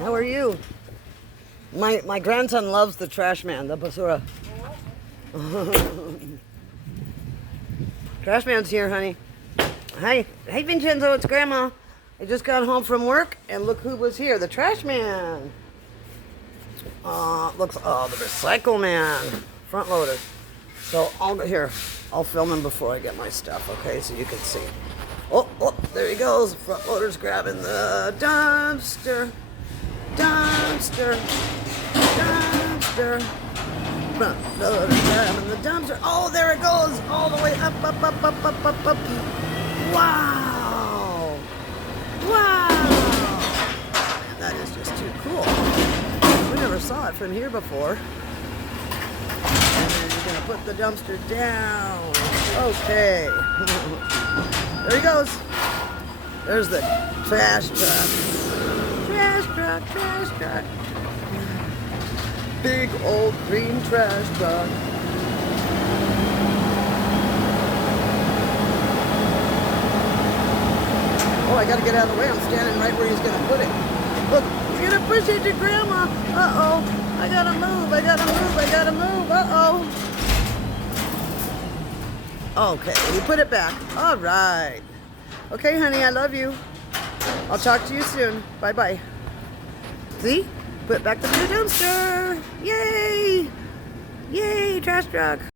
How are you? My grandson loves the trash man, the basura. Trash man's here, honey. Hi. Hey, Vincenzo, it's Grandma. I just got home from work, and look who was here, the trash man. The recycle man. Front loader. So, I'll film him before I get my stuff, okay, so you can see. Oh, there he goes. Front loader's grabbing the dumpster. Dumpster. Front loader's grabbing the dumpster. Oh, there it goes. All the way up. Wow. That is just too cool. We never saw it from here before. And then you're going to put the dumpster down. Okay. There he goes. There's the trash truck. Trash truck. Big old green trash truck. Oh, I gotta get out of the way. I'm standing right where he's gonna put it. Look, he's gonna push it to Grandma. Uh-oh. I gotta move. Uh-oh. Okay, we put it back. All right. Okay, honey, I love you. I'll talk to you soon. Bye-bye. See? Put it back to the dumpster. Yay! Yay, trash truck.